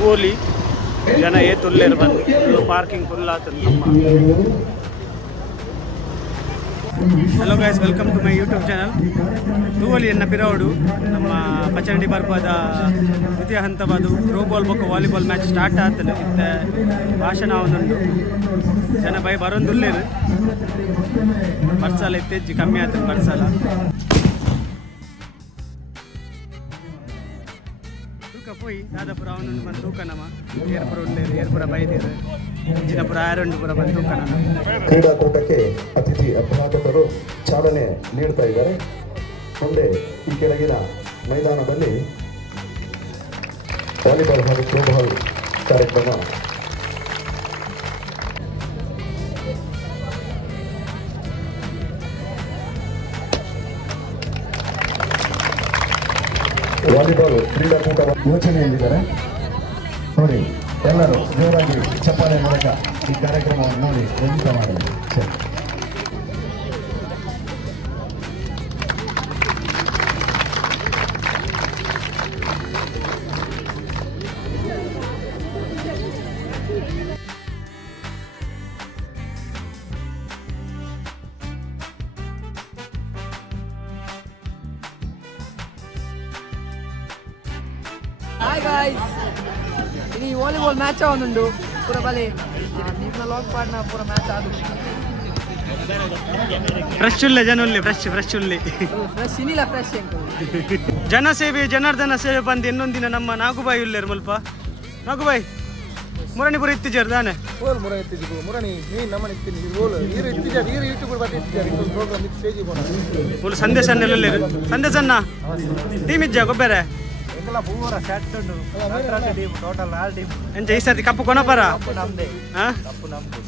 ಧೂಳಿ ಜನ ಏತುಲ್ಲೇರು ಬಂದು full parking full ಆತಂದು ನಮ್ಮ. Hello guys, welcome to my YouTube channel. ಧೂಳಿ ಎನ್ನ ಪಿರೌಡು ನಮ್ಮ ಪಚಂಡಿ ಬರ್ಪದ ದ್ವಿತೀಯ ಹಂತವಾದು ಥ್ರೋ ಬಾಲ್ ಬೊಕ್ಕ ವಾಲಿಬಾಲ್ ಮ್ಯಾಚ್ ಸ್ಟಾರ್ಟ್ ಆತನು. ಇತ್ತೆ ಭಾಷಣ ಒಂದುಂಡು ಜನ ಬೈ ಬರೋಂದುಲ್ಲೇರು. ಬರ್ಸಾಲ ಇತ್ತೆಜ್ಜಿ ಕಮ್ಮಿ ಆತನು ಬರ್ಸಾಲ. ಪೋಯಿ ದಾದಾಪುರ ಅವನೊಂದು ಬಂದು ತೂಕನಮ ಏರ್ಪುರ ಉಳ್ಳೇರು ಏರ್ಪುರ ಬೈದೇರು ಇಂಜಿನಪುರ ಆರಂಡುಪುರ ಬಂದು ತೂಕನಮ. ಕ್ರೀಡಾಕೂಟಕ್ಕೆ ಅತಿಥಿ ಅಧ್ಯಾಪಕರು ಚಾಲನೆ ನೀಡ್ತಾ ಇದ್ದಾರೆ. ಮುಂದೆ ಈ ಕೆಳಗಿನ ಮೈದಾನದಲ್ಲಿ ವಾಲಿಬಾಲ್ ಹಾಗೂ ಥ್ರೋಬಾಲ್ ಕಾರ್ಯಕ್ರಮ ವಾಲಿಬಾಲ್ ಕ್ರೀಡಾಕೂಟ ಯೋಚನೆಯಲ್ಲಿದ್ದಾರೆ ನೋಡಿ. ಎಲ್ಲರೂ ಜೋರಾಗಿ ಚಪ್ಪಾಳೆ ಮೂಲಕ ಈ ಕಾರ್ಯಕ್ರಮವನ್ನು ನೋಡಿ ರಂಜಿತ ಮಾಡಲಿ. ಸರಿ, ಹಾಯ್ ಗಾಯ್ಸ್, ఇది వాలీబాల్ మ్యాచ్ అవునుండు పూర బలే నిన్న లాంగ్ పాడిన పూర మ్యాచ్ ఆడు ಫ್ರೆಶ್ ಉಳ್ಳೆ ಜನ ಉಳ್ಳಿ ಫ್ರೆಶ್ ಉಳ್ಳಿ ಫ್ರೆಶ್ ಇನ್ನಿಲ್ಲ ಫ್ರೆಶ್ ಜನಸೇವೆ ಜನಾರ್ದನ ಸೇವೆ ಬಂದು ಇನ್ನೊಂದಿನ ನಮ್ಮ ನಾಗುಬಾಯಿ ಉಳ್ಳೇರು ಮುಲ್ಪ. ನಾಗುಬಾಯಿ ಮುರಣಿಪುರ ಇತ್ತಿಜಾರು ತಾನೆ ಮುರ ಎತ್ತಿದ್ದು ಮುರಣಿ ನೀ ನಮ್ಮನೆ ಇತ್ತೀನಿ ರೋಲ್ ನೀರು ಇತ್ತಿದ್ದಾರೆ ನೀರು ಯೂಟ್ಯೂಬ್ ಬರ್ತಾ ಇತ್ತಿದ್ದಾರೆ ಇನ್ನೊಂದು ಪ್ರೋಗ್ರಾಮ್ ಇತ್ತು ಸ್ಟೇಜಿಗೆ ಹೋಗೋಣ ಫುಲ್ ಸಂದೇಶ ಉಳ್ಳೇರು. ಸಂದೇಶನ್ನ ಟೀಮ್ ಇಜ್ಜ ಗೊಬ್ಬರ ಎಂಗಲ ಪೂರ ಸೆಟ್ ಉಂಡು ಟೀಮ್ ಟೋಟಲ್ 4 ಟೀಮ್ ಎಂಚ ಈ ಸರ್ತಿ ಕಪ್ಪು ಕೊನಪರ ನಮ್ದೆ ಹಾಂ ಕಪ್ಪು ನಮ್ದು.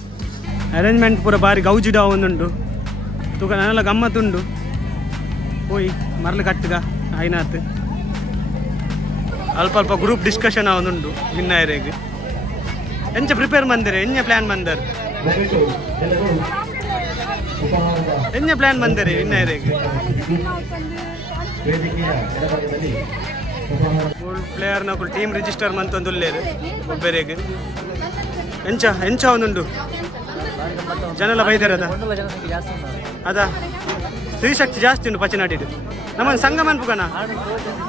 ಅರೇಂಜ್ಮೆಂಟ್ ಪೂರ ಬಾರಿ ಗೌಜಿಡ ಒಂದುಂಡು ತೂಕ ನನ್ನೆಲ್ಲ ಗಮ್ಮತ್ತುಂಡು. ಹೋಯ್ ಮರಳು ಕಟ್ಟಗ ಐನಾತ್ ಅಲ್ಪ ಅಲ್ಪ ಗ್ರೂಪ್ ಡಿಸ್ಕಷನ್ ಅವನುಂಡು ವಿನ್ನಯರಿಗೆ. ಎಂಚ ಪ್ರಿಪೇರ್ ಬಂದಿರಿ ಎಂಜ ಪ್ಲ್ಯಾನ್ ಬಂದರು ಎಂಜ ಪ್ಲ್ಯಾನ್ ಬಂದಿರಿ ವಿನ್ನಯರಿಗೆ. ಪ್ಲೇಯರ್ ನಕುಲು ಟೀಮ್ ರಿಜಿಸ್ಟರ್ ಮಂತೊಂದುಲ್ಲೇರು ಒಬ್ಬರಿಗೆ. ಎಂಚ ಅವನುಂಡು ಜನಲ್ಲ ಬೈದಾರದ ಅದಾ ಸ್ತ್ರೀ ಶಕ್ತಿ ಜಾಸ್ತಿ ಉಂಟು ಪಚನಾಟಿಡು. ನಮ್ಮನ್ನು ಸಂಘ ಮನ್ಪುಕನ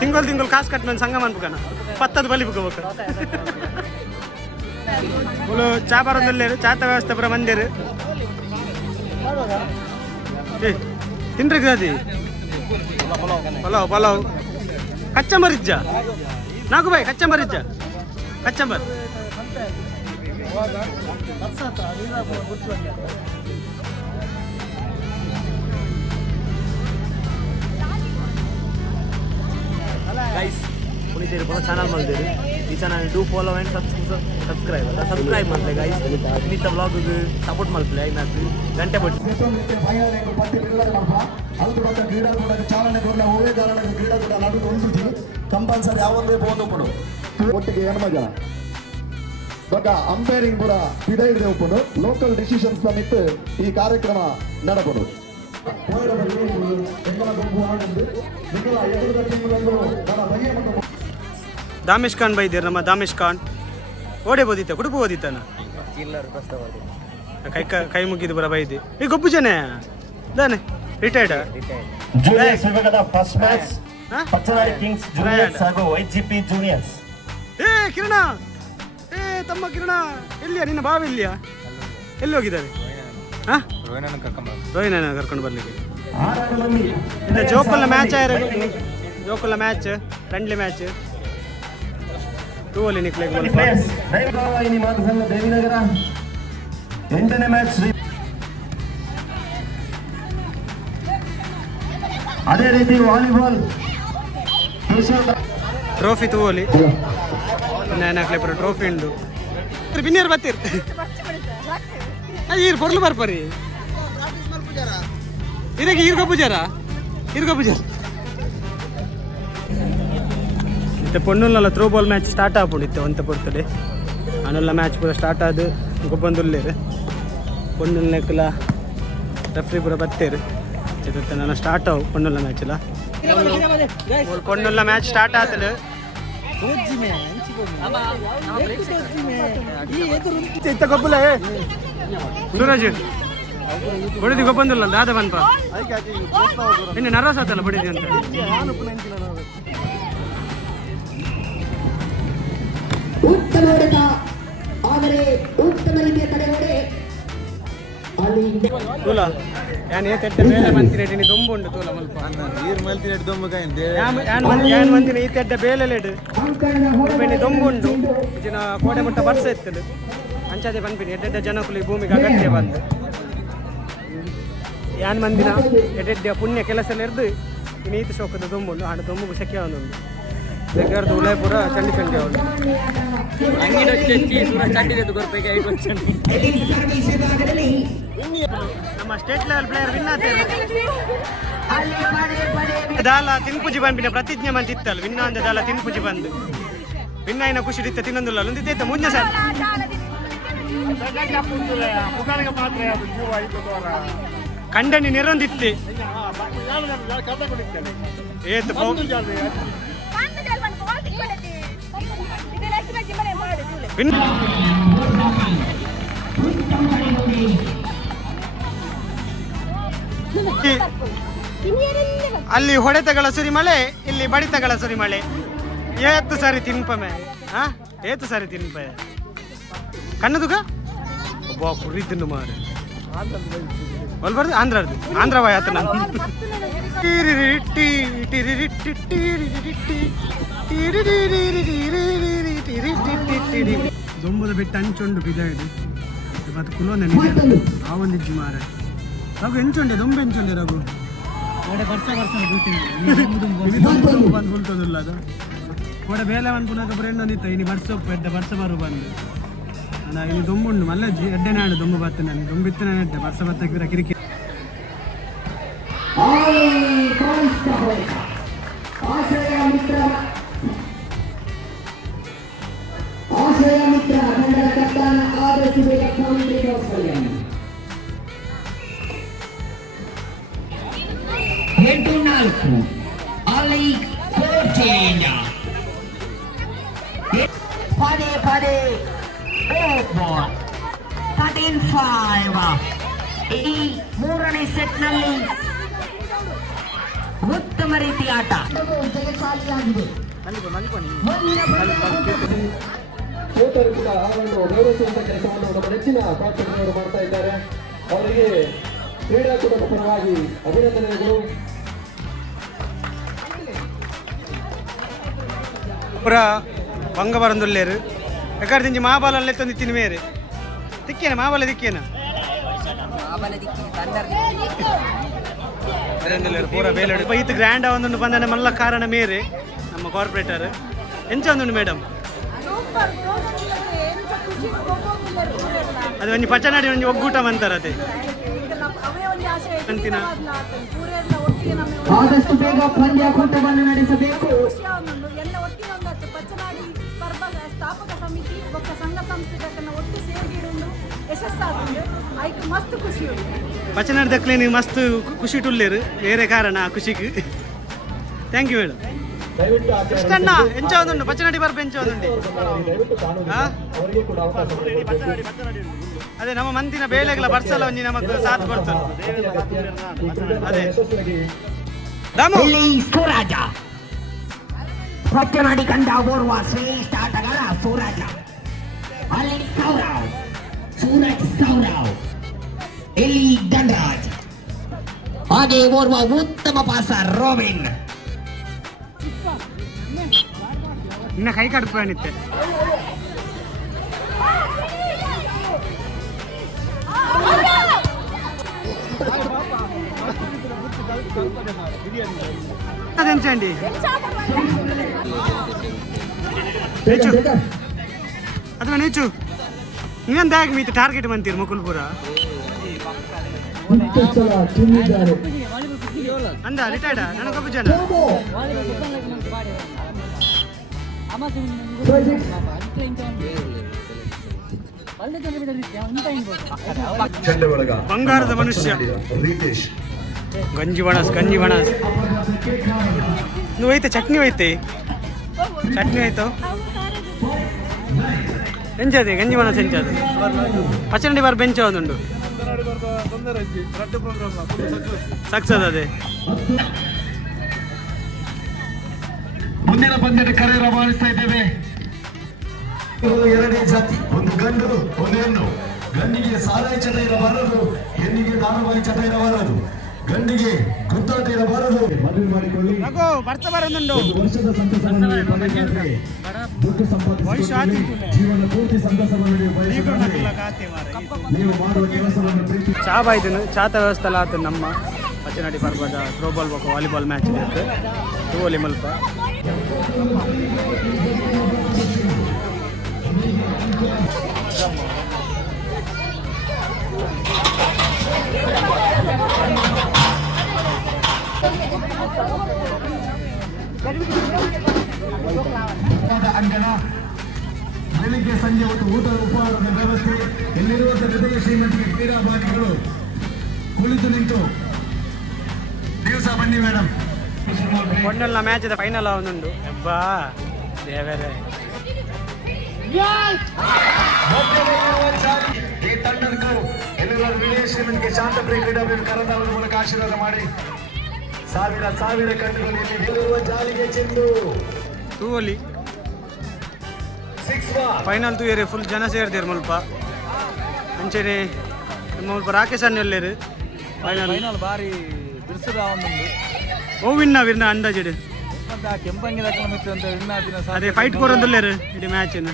ತಿಂಗಳು ಕಾಸು ಕಟ್ಟು ನನ್ನ ಸಂಘ ಮನ್ಪುಕನ ಪತ್ತದ ಬಲಿ ಬುಕಬೇಕು. ಇವಳು ಚಾ ಬರೋದಿಲ್ಲೇರು ಚಾತ ವ್ಯವಸ್ಥೆ ಪುರ ಮಂದಿರು ತಿನ್ರಿ ಅದಿ ಪಲಾವ್ ಕಚ್ಚಂಬರ್ ಇಜ್ಜ ನಾಗುಬಾಯಿ ಕಚ್ಚಂಬರ್ ಇಜ್ಜ ಕಚ್ಚಂಬರ್ ಗೈಸ್ ಉಳಿತೇರಿ ಬಹಳ ಚಾನಲ್ ಮಾಡಿದೇರಿ. ಈ ಚಾನಲ್ ಡೂ ಫಾಲೋ ಆ್ಯಂಡ್ ಸಬ್ಸ್ಕ್ರೈಬ್ ಮಾಡ್ಲೆ ಗೈಸ್. ಇನ್ನಿತ ವ್ಲಾಗಿಗೆ ಸಪೋರ್ಟ್ ಮಾಡ್ಲೆ ಐನಾದ್ರು ಗಂಟೆ ಬಿಟ್ಟು ಕ್ರೀಡಾಕೂಟಕ್ಕೆ ಚಾಲನೆ ಕೊಡಲ ಹೋಗೇ ಕಾರಣಕ್ಕೆ ಕ್ರೀಡಾಕೂಟ ನಡುವೆ ಉಂಟು ಕಂಪಲ್ಸರಿ ಯಾವೊಂದೇ ಬೋಂದು ಒಟ್ಟಿಗೆ ಹೆಣ್ಮಜ ಬೊಕ್ಕ ಅಂಪೈರಿಂಗ್ ಪೂರ ಪಿಡೈಡ್ದೆ ಉಪ್ಪುಡು ಲೋಕಲ್ ಡಿಸಿಷನ್ಸ್ ಸಮಿತ್ ಈ ಕಾರ್ಯಕ್ರಮ ನಡಪಡು. ದಾಮೇಶ್ ಖಾನ್ ಬೈದೇರು ನಮ್ಮ ದಾಮೇಶ್ ಖಾನ್ ಓಡೆ ಬೋದಿತ್ತ ಕುಡುಪು ಓದಿತ್ತಾನ ಕೈ ಮುಗಿದು ಬರ ಬೈದಿ ಈ ಗೊಬ್ಬು ಜನ ದಾನೆ ರಿಟೈರ್ಡ್ ಜೂನಿಯರ್ಸ್ ವಿಭಾಗದ first match Pachchanadi Kings juniors ಹಾಗೂ ವೈಜಿಪಿ ಜೂನಿಯರ್ಸ್. ಏ ಕಿರಣ, ಏ ತಮ್ಮ ಕಿರಣ ಎಲ್ಲಿಯಾ ನಿನ್ನ ಬಾವ ಎಲ್ಲಿಯಾ ಎಲ್ಲಿ ಹೋಗಿದ್ದಾರೆ? ರೋಹಿಣನ ಕರ್ಕೊಂಡು ಬರ್ಲಿಕ್ಕೆ ಇನ್ನು ಜೋಕುಲ್ಲ ಮ್ಯಾಚ್ ಜೋಕುಲ್ಲ ಮ್ಯಾಚ್ ಫ್ರೆಂಡ್ಲಿ ಮ್ಯಾಚ್ ಟೂವಲ್ಲಿ ನಿಕ್ಲಿಕ್ಕೆ ದೇವಿನಗರ 8ನೇ ಮ್ಯಾಚ್. ಅದೇ ರೀತಿ ವಾಲಿಬಾಲ್ ಟ್ರೋಫಿ ತೂವಲ್ಲಿ ನಾಲ್ಕು ಟ್ರೋಫಿ ಉಂಡು ಬಿನ್ನಿಯರ್ ಬತ್ತೀರಿ ಈರು ಪೊರ್ಲು ಬರ್ಪರಿ ಇದಕ್ಕೆ ಈರ್ಗ ಪೂಜಾರ ಮತ್ತೆ ಪೊಣ್ಣುಲ್ಲ ಥ್ರೋ ಬಾಲ್ ಮ್ಯಾಚ್ ಸ್ಟಾರ್ಟ್ ಆಗ್ಬಿಡಿತ್ತೆ ಅಂತ ಪಡ್ತದೆ. ಅನೆಲ್ಲ ಮ್ಯಾಚ್ ಪೂರ ಸ್ಟಾರ್ಟ್ ಆದ ಗೊಬ್ಬಂದುಲ್ಲೇರು ಪೊಣ್ಣುಲ್ ನೆಕ್ಕಲ ರೆಫ್ರಿ ಪೂರ ಬತ್ತೇರು ನಾನು ಸ್ಟಾರ್ಟ್ ಆವು ಪೊಣ್ಣುಲ್ಲ ಮ್ಯಾಚ್ ಇಲ್ಲ ಪೊಣ್ಣುಲ್ಲ ಮ್ಯಾಚ್ ಸ್ಟಾರ್ಟ್ ಆತಲು ಇತ್ತ ಗೊಬ್ಬಲ ಸೂರಜ್ ಬಡಿದಿ ಗೊಬ್ಬಂದಿಲ್ಲ ದಾದ ಬನ್ಪ ಇನ್ನು ನರ್ವಸ್ ಆತಲ್ಲ ಬಡಿದಿ ಅಂತ ಉತ್ತಮ ಹೊಡೆತ ಆದರೆ ಉತ್ತಮ ರೀತಿಯ ತಡೆಗೋಡೆ ಅಲ್ಲಿ ತೂಲ ಯಾನ್ ಏತೆಡ್ಡ ಬೇಲೆ ಮಂತಿನ ನೀ ದೊಂಬುಂಡು ತೂಲ ಮಲ್ಪ ನೀರು ಮಲ್ತಿನ ದೊಂಬ ಕಾಯಿಂದೆ ಯಾನ್ ಮಂತಿನ ಈತೆಡ್ಡ ಬೇಲೆಲೆಡು ಬೆಣ್ಣೆ ದೊಂಬುಂಡು ಇಜಿನ ಕೋಡೆ ಮುಟ್ಟ ಬರ್ಸ ಎತ್ತಲು ಅಂಚಾದೆ ಬಂದ್ಬಿನಿ ಎಡ್ಡೆಡ್ಡ ಜನಕುಲಿ ಭೂಮಿಗೆ ಅಗತ್ಯ ಬಂದು ಯಾನ್ ಮಂದಿನ ಎಡ್ಡೆಡ್ಡ ಪುಣ್ಯ ಕೆಲಸ ಎರ್ದು ನೀತಿ ಶೋಕದ ದೊಂಬುಂಡು ಆಡ ದೊಂಬುಗು ಸೆಕೆ ಒಂದೊಂದು ಬೆಗ್ಗರ್ದು ಉದಯಪುರ ಚಂಡಿ ಚಂಡಿ ಅವಳು ಅಂಗಡಿ వచ్చి ಸೂರಜ್ ಚಂಡಿಗೆ ಗೊರ್ಬೇಕು 5 ವರ್ಷ ನಮ್ಮ ಸ್ಟೇಟ್ ಲೆವೆಲ್ ಪ್ಲೇಯರ್ ವಿನ್ ಆತೇವೆ ದಾಲ ತಿನ್ಪುಜಿ ಬಂಪಿನ ಪ್ರತಿಜ್ಞೆ ಮಂತಿತ್ತಲ್ಲ ವಿನ್ನ ಅಂದ ದಾಲ ತಿನ್ಪುಜಿ ಬಂದು ವಿನ್ನ ಐನ ಖುಷಿ ಇತ್ತ ತಿನ್ನೊಂದಿಲ್ಲ ಒಂದಿತ್ತ ಮುಂಜೆ ಸರ್ ಕಂಡನಿ ನೆರೊಂದಿತ್ತೆ ಏತ್ ವಿನ್ ಅಲ್ಲಿ ಹೊಡೆತಗಳ ಸುರಿಮಳೆ ಇಲ್ಲಿ ಬಡಿತಗಳ ಸುರಿಮಳೆ ಏತು ಸಾರಿ ತಿನ್ಪಮೆ ಹಾ ಏತು ಸಾರಿ ತಿನ್ಪೆ ಕಣ್ಣದುಗ ಒಬ್ಬ ಕುರಿದ್ದನ್ನು ಮಾರು ಒಲ್ಬಾರ್ದು ಆಂಧ್ರದ್ದು ಆಂಧ್ರವಾಯ ಆತ ನಾನು ದೊಂಬದ ಬಿಟ್ಟು ಅಂಚುಂಡು ಬಿಜಾಯಿಡು ಮತ್ತು ಕುಲೋನೆ ಆ ಒಂದಿಜ್ಜು ಮಾರ ರಘು ಎಂಚುಂಡೆ ದೊಂಬೆ ಎಂಚುಂಡೆ ರಘು ಬಂದು ಹುಲ್ತದಿಲ್ಲ ಅದು ಕೋಡೆ ಬೇಲೆ ಅನ್ಪುನಾಗ ಬರೆಂಡೊಂದಿತ್ತ ಇನಿ ಬರ್ಸೊಪ್ಪು ಎಡ್ಡೆ ಬರ್ಸ ಬರು ಬಂದು ಅಲ್ಲ ಇನ್ನು ದೊಂಬುಂಡು ಮಲ್ಲಜ್ಜಿ ಎಡ್ಡೆ ನಾಡು ದೊಂಬು ಬತ್ತೆ ನಾನು ದೊಂಬಿತ್ತು ನಾನು ಎಡ್ಡೆ ಬರ್ಸ ಬತ್ತಕ್ಕೆ ಕಿರಿಕಿ ಆಶ್ರಯ ಮಿತ್ರ ತಂಡದ ಕಪ್ತಾನ ಆದರ್ಶಿಬೇಕ ಎಂಟು ನಾಲ್ಕು ಅಲ್ಲಿ ಪದೇ ಪದೇ 13-5 ಈ ಮೂರನೇ ಸೆಟ್ನಲ್ಲಿ ಉತ್ತಮ ರೀತಿಯ ಆಟ ಜಯಶಾಲಿಯಾಗಿದೆ. ಸೋತರು ಕೂಡ ಆ ಒಂದು ಗೌರವಿಸುವಂತ ಕೆಲಸವನ್ನು ನಮ್ಮ ನೆಚ್ಚಿನ ಪ್ರೇಕ್ಷಕರು ಮಾಡ್ತಾ ಇದ್ದಾರೆ. ಅವರಿಗೆ ಕ್ರೀಡಾಕೂಟದ ಪರವಾಗಿ ಅಭಿನಂದನೆಗಳು. ಪುರ ಬಂಗ ಬರಂದುಲ್ಲೇರು ಯಾಕಂದ್ರೆ ತಿಂಜಿ ಮಾಬಾಲಲ್ಲೇ ತಂದಿತ್ತೀನಿ ಮೇರೆ ತಿಕ್ಕೇನ ಮಾಬಾಲ ತಿಕ್ಕೇನ ಪೂರ ಬೇಲೆಡು ಇದು ಗ್ರ್ಯಾಂಡ್ ಒಂದು ಬಂದ ಮಲ್ಲ ಕಾರಣ ಮೇರೆ ನಮ್ಮ ಕಾರ್ಪೊರೇಟರ್ ಎಂಚ ಒಂದು ಮೇಡಮ್ ಅದು ಒಂಜಿ ಪಚನಾಡಿ ಒಂಜಿ ಒಗ್ಗೂಟ ಅಂತಾರೆ ಅದೇ ಅಂತಿನ ಆದಷ್ಟು ಬೇಗ ಪಂದ್ಯಾಕೂಟವನ್ನು ನಡೆಸಬೇಕು. ಎಲ್ಲ ಒಟ್ಟಿಗೆ ಒಂದಷ್ಟು ಪಚ್ಚನಾಡಿ ಪರ್ಬದ ಸ್ಥಾಪಕ ಸಮಿತಿ ಒಕ್ಕ ಸಂಘ ಸಂಸ್ಥೆಗಳನ್ನ ಒಟ್ಟು ಸೇರಿಕೊಂಡು ಯಶಸ್ಸಾಗುತ್ತೆ ಆಯ್ಕೆ ಮಸ್ತ್ ಖುಷಿ ಉಂಟು ಪಚನಾಡಿ ದಕ್ಲೆ ನೀವು ಮಸ್ತ್ ಖುಷಿ ಟುಲ್ಲೇರು ಬೇರೆ ಕಾರಣ ಆ ಖುಷಿಗೆ ಥ್ಯಾಂಕ್ ಯು ಮೇಡಮ್ ಕೃಷ್ಣಣ್ಣ ಎಂಚ ಒಂದುಂಡು ಪಚ್ಚನಾಡಿ ಬರ್ಬ ಎಂಚ ಒಂದುಂಡು ಅದೇ ನಮ್ಮ ಮಂದಿನ ಬೇಲೆಗಳ ಬರ್ಸಲ್ಲ ಒಂಜಿ ನಮಗ್ ಸಾಥ್ ಕೊಡ್ತಾರೆ ಅದೇ ಇಲ್ಲಿ ಸೂರಾಜ ಪಚ್ಚನಾಡಿ ಕಂಡ ಓರ್ವ ಶ್ರೇಷ್ಠ ಆಟಗಾರ ಸೂರಾಜ. ಅಲ್ಲಿ ಸೌರವ್ ಸೂರಜ್ ಸೌರವ್ ಇಲ್ಲಿ ಧನರಾಜ್ ಹಾಗೆ ಓರ್ವ ಉತ್ತಮ ಪಾಸ ರೋಬಿನ್. ಇನ್ನ ಕೈ ಕಡ್ಪಾನಿತ್ತೆ అదేంటండి నేచు ಅದು నేచు ನೀವೆಂತ ಆಗಿ ಮೀತು ಟಾರ್ಗೆಟ್ ಬಂತೀರಿ ಮುಕುಲ್ಪುರ ಅಂದ ರಿಟೈರ್ಡ್ ನನಗೊಬ್ಬ ಜನ ಬಂಗಾರದ ಮನುಷ್ಯ ಗಂಜಿ ಬಣಸ್ నువ్వైతే చట్నీ అయితే ಚಟ್ನಿ ಆಯ್ತು ಎಂಚದೆ ಗಂಜಿ ಮನಸ್ಸು ಎಂಚದು ಪಚಂಡಿ ಬಾರ್ ಬೆಂಚ ಒಂದುಂಡು ಸಕ್ಸಸ್ ಅದೇ ಮುಂದಿನ ಪಂದ್ಯದ ಕರೆ ರವಾನಿಸ್ತಾ ಇದ್ದೇವೆ. ಎರಡೇ ಜಾತಿ, ಒಂದು ಗಂಡು ಒಂದು ಹೆಣ್ಣು. ಗಂಡಿಗೆ ಸಾರಾಯಿ ಚಟ ಇರಬಾರದು, ಹೆಣ್ಣಿಗೆ ಧಾರಾವಾಹಿ ಚಟ ಇರಬಾರದು. ಗಂಡಿಗೆ ಗುದ್ದಾಟ ಇರಬಾರದು. ಮದುವೆ ಮಾಡಿಕೊಳ್ಳಿ, ಒಂದು ವರ್ಷದ ಸಂತಸವನ್ನು ಪಡೆಯಲಾದರೆ ದುಡ್ಡು ಸಂಪಾದಿಸಿಕೊಳ್ಳಿ. ಜೀವನ ಪೂರ್ತಿ ಸಂತಸವನ್ನು ನೀವು ಬಯಸಿದರೆ ನೀವು ಮಾಡುವ ಕೆಲಸವನ್ನು ಪ್ರೀತಿ. ಚಾ ಬಾಯ್ದು ಚಾತ ವ್ಯವಸ್ಥೆ ಎಲ್ಲ ಆತು. ನಮ್ಮ ಪಚ್ಚನಾಡಿ ಪರ್ಬದ ಥ್ರೋಬಾಲ್ ಬೇಕು ವಾಲಿಬಾಲ್ ಮ್ಯಾಚ್ ಇರುತ್ತೆ ತೂವಲಿ ಮಲ್ಪ ಅಂಗನ ಬೆಳಿಗ್ಗೆ ಸಂಜೆ ಹೊತ್ತು ಊಟ ಉಪಹಾರದ ವ್ಯವಸ್ಥೆ. ಇಲ್ಲಿರುವಂತಹ ಹೃದಯ ಶ್ರೀಮಂತಿಗೆ ಕ್ರೀಡಾಭಾಗಿಗಳು ಕುಳಿತು ನಿಂತು ದಿವಸ ಬನ್ನಿ ಮೇಡಮ್. ಒಂದಲ್ಲ ಮ್ಯಾಚ್ ಇದೆ ಫೈನಲ್ ಒಂದುಂಡು ಅಬ್ಬಾ ದೇವರೇ. ಈ ತಂಡಕ್ಕೂ ಎಲ್ಲರೂ ಹೃದಯ ಶ್ರೀಮಂತಿಗೆ ಶಾಂತಪ್ರಿಯ ಕ್ರೀಡಾಭಿವೃದ್ಧಿ ಕರತಾಳದ ಮೂಲಕ ಆಶೀರ್ವಾದ ಮಾಡಿ. ಸಾವಿರ ಸಾವಿರ ಕಣ್ಣುಗಳಲ್ಲಿ ಗೆಲ್ಲುವ ಜಾಲಿಗೆ ಚೆಂಡು ತೂವಲಿ 6 ಫೈನಲ್ ತೂಯರಿ ಫುಲ್ ಜನ ಸೇರ್ತೀರಿ ಮುಲ್ಪ ಅಂಚೆನೆ ಮುಲ್ಪ ರಾಕೇಶ್ ಅನ್ನೆಲ್ಲೇರು ಫೈನಲ್ ಬಾರಿ ಬಿರ್ಸದ ಒಂದೊಂದು ಓ ವಿನ್ನ ಅಂದಾಜಿಡು ಮತ್ತೆ ಆ ಕೆಂಪಂಗಿ ಮಿತ್ರ ಅಂತ ವಿನ್ನಾತಿನ ಅದೇ ಫೈಟ್ ಕೊರೊಂದುಲ್ಲೇರು ಇಡೀ ಮ್ಯಾಚಿನ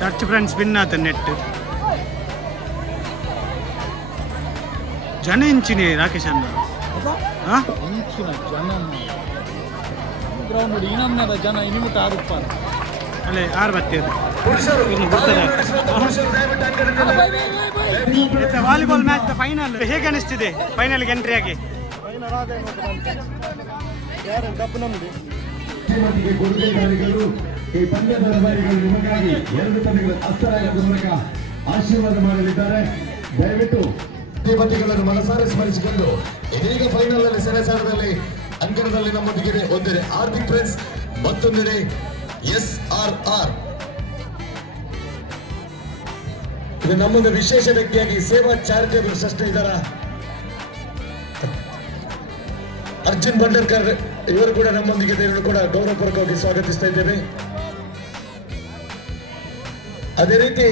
ಚರ್ಚ್ ಫ್ರೆಂಡ್ಸ್ ವಿನ್ ಆತ ನೆಟ್ ಜನ ಇಂಚಿನಿ ರಾಕೇಶ್ ಅನ್ನ ಇಂಚಿನ ಜನ ಗ್ರೌಂಡ್ ಇನ್ನೊಮ್ಮೆ ಜನ ಇನಿಮಿಟ ಆಗುತ್ತ ಅಲ್ಲೇ ಆರು ಬರ್ತೀರಿ ವಾಲಿಬಾಲ್ ಮ್ಯಾಚ್ ಫೈನಲ್ ಹೇಗೆ ಅನಿಸ್ತಿದೆ ಫೈನಲ್ಗೆ ಎಂಟ್ರಿ ಆಗಿ? ಕೊಡುಗೆದಾರಿಗಳು ಈ ಪಂದ್ಯದ ರಬಾರಿಗಳು ನಿಮಗಾಗಿ 2 ತಂಡಗಳ ಅಸ್ತರಾಯದ ಮೂಲಕ ಆಶೀರ್ವಾದ ಮಾಡಲಿದ್ದಾರೆ. ದಯವಿಟ್ಟು ದೇವತೆಗಳನ್ನು ಮನಸಾರೆ ಸ್ಮರಿಸಿಕೊಂಡು ಇದೀಗ ಫೈನಲ್ ನಲ್ಲಿ ಸೆರೆಸಾರದಲ್ಲಿ ಅಂಕಣದಲ್ಲಿ ನಮ್ಮೊಂದಿಗೆ ಒಂದೆಡೆ ಹಾರ್ದಿಕ್ ಫ್ರೆಂಡ್ಸ್, ಮತ್ತೊಂದೆಡೆ SRR. ಇದು ನಮ್ಮೊಂದು ವಿಶೇಷ ವ್ಯಕ್ತಿಯಾಗಿ ಸೇವಾ ಚಾರಿಟೇಬಲ್ ಟ್ರಸ್ಟ್ ಇದರ ಅರ್ಜುನ್ ಬಂಡರ್ಕರ್ ಇವರು ಕೂಡ ನಮ್ಮೊಂದಿಗೆ ಕೂಡ ಗೌರವಪೂರ್ವಕವಾಗಿ ಸ್ವಾಗತಿಸ್ತಾ ಇದ್ದೇವೆ. ಅದೇ ರೀತಿ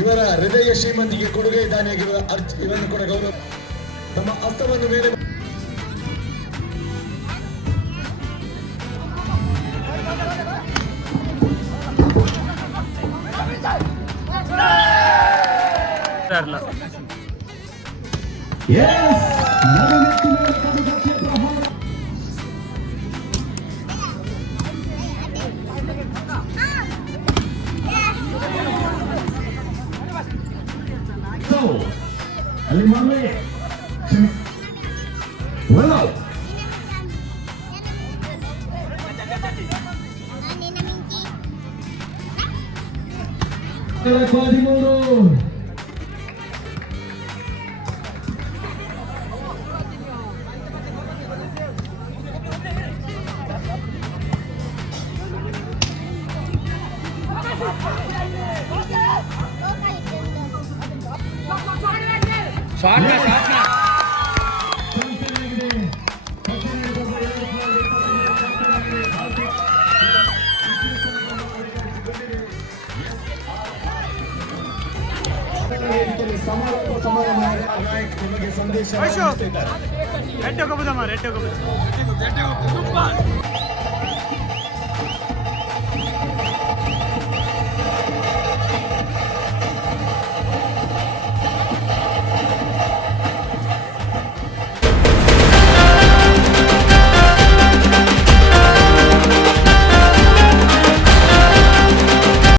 ಇವರ ಹೃದಯ ಶ್ರೀಮಂತಿಗೆ ಕೊಡುಗೆ ದಾನಿಯಾಗಿರುವ ಇವರನ್ನು ಕೂಡ ಗೌರವ ನಮ್ಮ ಹಸ್ತವನ್ನು ಮೇಲೆ ಅಲ್ಲಿ ಮೊದಲೇ ನಿಮಗೆ ಸಂದೇಶ ರೆಡ್ ಹೋಗಬಹುದಮ್ಮ ರೆಡ್ ಹೋಗಬಹುದು